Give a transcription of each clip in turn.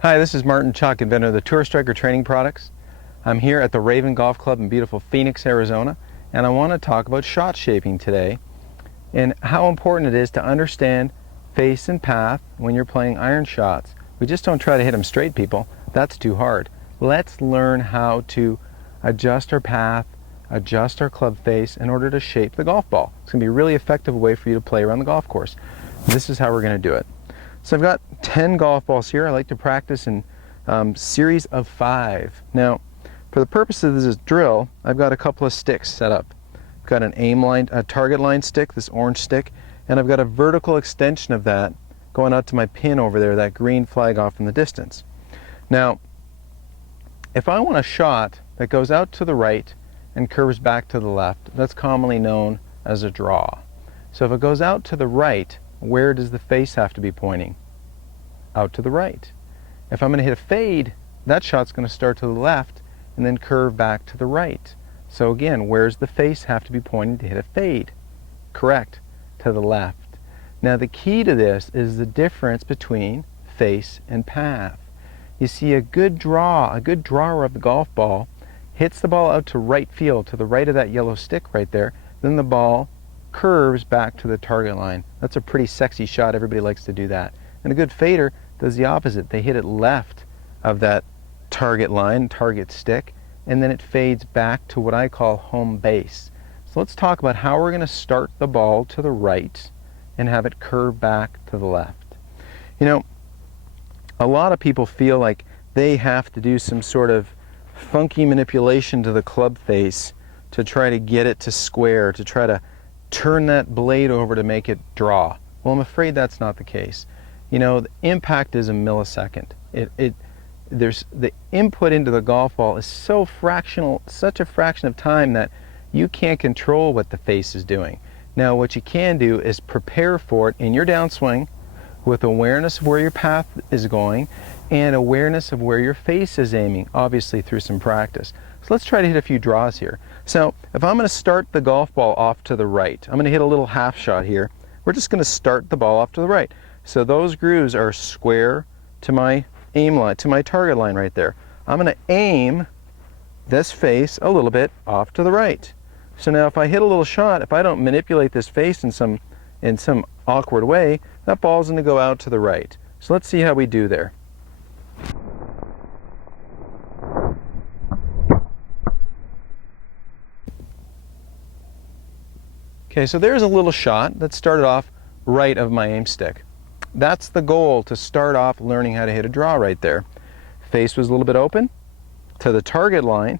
Hi, this is Martin Chuck, inventor of the Tour Striker training products. I'm here at the Raven Golf Club in beautiful Phoenix, Arizona, and I want to talk about shot shaping today and how important it is to understand face and path when you're playing iron shots. We just don't try to hit them straight, people. That's too hard. Let's learn how to adjust our path, adjust our club face in order to shape the golf ball. It's going to be a really effective way for you to play around the golf course. This is how we're going to do it. So I've got 10 golf balls here. I like to practice in series of 5. Now, for the purpose of this drill, I've got a couple of sticks set up. I've got an aim line, a target line stick, this orange stick, and I've got a vertical extension of that going out to my pin over there, that green flag off in the distance. Now, if I want a shot that goes out to the right and curves back to the left, that's commonly known as a draw. So if it goes out to the right, where does the face have to be pointing? Out to the right. If I'm going to hit a fade, that shot's going to start to the left and then curve back to the right. So again, where's the face have to be pointing to hit a fade? Correct, to the left. Now the key to this is the difference between face and path. You see, a good drawer of the golf ball hits the ball out to right field, to the right of that yellow stick right there, then the ball curves back to the target line. That's a pretty sexy shot. Everybody likes to do that. And a good fader does the opposite. They hit it left of that target line, target stick, and then it fades back to what I call home base. So let's talk about how we're going to start the ball to the right and have it curve back to the left. You know, a lot of people feel like they have to do some sort of funky manipulation to the club face to try to get it to square, to try to turn that blade over to make it draw. Well, I'm afraid that's not the case. You know, the impact is a millisecond. There's the input into the golf ball is so fractional, such a fraction of time that you can't control what the face is doing. Now, what you can do is prepare for it in your downswing with awareness of where your path is going and awareness of where your face is aiming, obviously through some practice. So let's try to hit a few draws here. So if I'm going to start the golf ball off to the right, I'm going to hit a little half shot here. We're just going to start the ball off to the right. So those grooves are square to my aim line, to my target line right there. I'm going to aim this face a little bit off to the right. So now if I hit a little shot, if I don't manipulate this face in some awkward way, that ball's going to go out to the right. So let's see how we do there. Okay, so there's a little shot that started off right of my aim stick. That's the goal, to start off learning how to hit a draw right there. Face was a little bit open to the target line,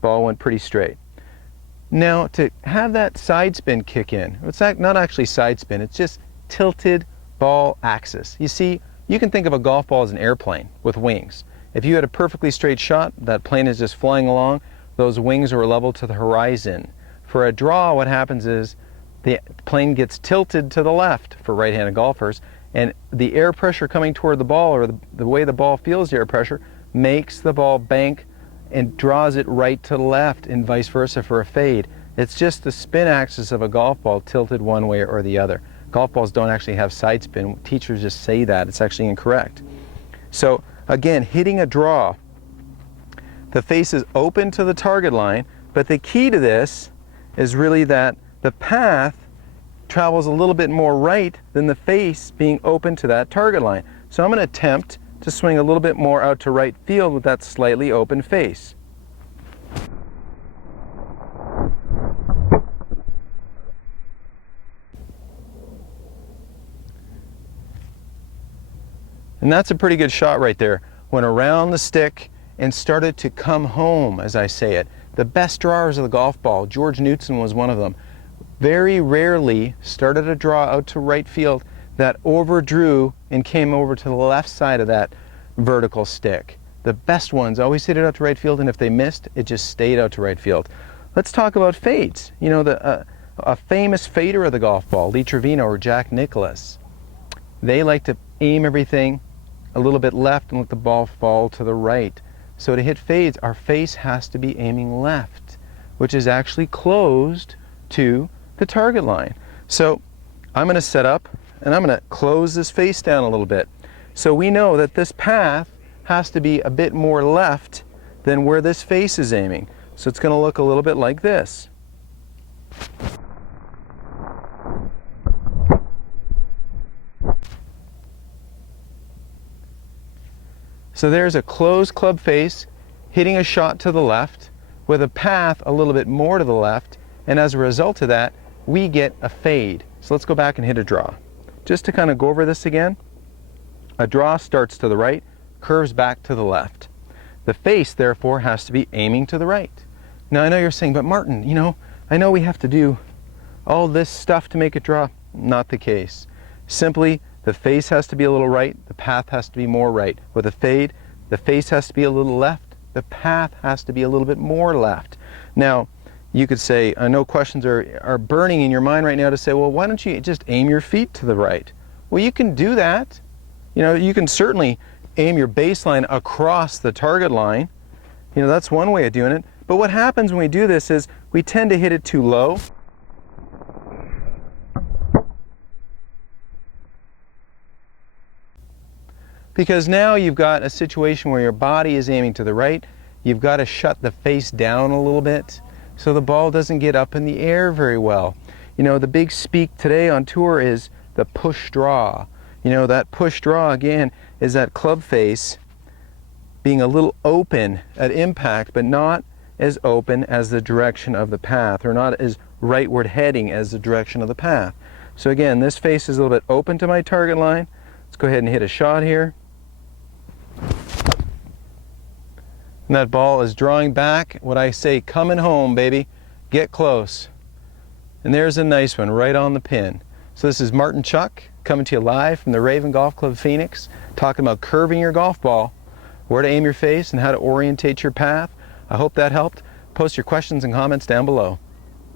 ball went pretty straight. Now to have that side spin kick in, it's not actually side spin, it's just tilted ball axis. You see, you can think of a golf ball as an airplane with wings. If you had a perfectly straight shot, that plane is just flying along, those wings are level to the horizon. For a draw, what happens is the plane gets tilted to the left for right-handed golfers, and the air pressure coming toward the ball, or the way the ball feels the air pressure, makes the ball bank and draws it right to the left, and vice versa for a fade. It's just the spin axis of a golf ball tilted one way or the other. Golf balls don't actually have side spin. Teachers just say that. It's actually incorrect. So again, hitting a draw, the face is open to the target line, but the key to this is really that the path travels a little bit more right than the face being open to that target line. So I'm going to attempt to swing a little bit more out to right field with that slightly open face. And that's a pretty good shot right there. Went around the stick and started to come home, as I say it. The best drawers of the golf ball, George Knudson was one of them, very rarely started a draw out to right field that overdrew and came over to the left side of that vertical stick. The best ones always hit it out to right field, and if they missed, it just stayed out to right field. Let's talk about fades. You know, a famous fader of the golf ball, Lee Trevino or Jack Nicklaus, they like to aim everything a little bit left and let the ball fall to the right. So to hit fades, our face has to be aiming left, which is actually closed to the target line. So I'm going to set up and I'm going to close this face down a little bit. So we know that this path has to be a bit more left than where this face is aiming. So it's going to look a little bit like this. So there's a closed club face hitting a shot to the left with a path a little bit more to the left, and as a result of that, we get a fade. So let's go back and hit a draw. Just to kind of go over this again, a draw starts to the right, curves back to the left. The face, therefore, has to be aiming to the right. Now I know you're saying, but Martin, you know, I know we have to do all this stuff to make it draw. Not the case. Simply, the face has to be a little right, the path has to be more right. With a fade, the face has to be a little left, the path has to be a little bit more left. Now, you could say, I know questions are burning in your mind right now to say, well, why don't you just aim your feet to the right? Well, you can do that. You know, you can certainly aim your baseline across the target line. You know, that's one way of doing it. But what happens when we do this is we tend to hit it too low. Because now you've got a situation where your body is aiming to the right, you've got to shut the face down a little bit so the ball doesn't get up in the air very well. You know, the big speak today on tour is the push draw. You know, that push draw again is that club face being a little open at impact, but not as open as the direction of the path, or not as rightward heading as the direction of the path. So again, this face is a little bit open to my target line. Let's go ahead and hit a shot here. And that ball is drawing back, what I say, coming home, baby. Get close. And there's a nice one right on the pin. So this is Martin Chuck coming to you live from the Raven Golf Club Phoenix, talking about curving your golf ball, where to aim your face, and how to orientate your path. I hope that helped. Post your questions and comments down below.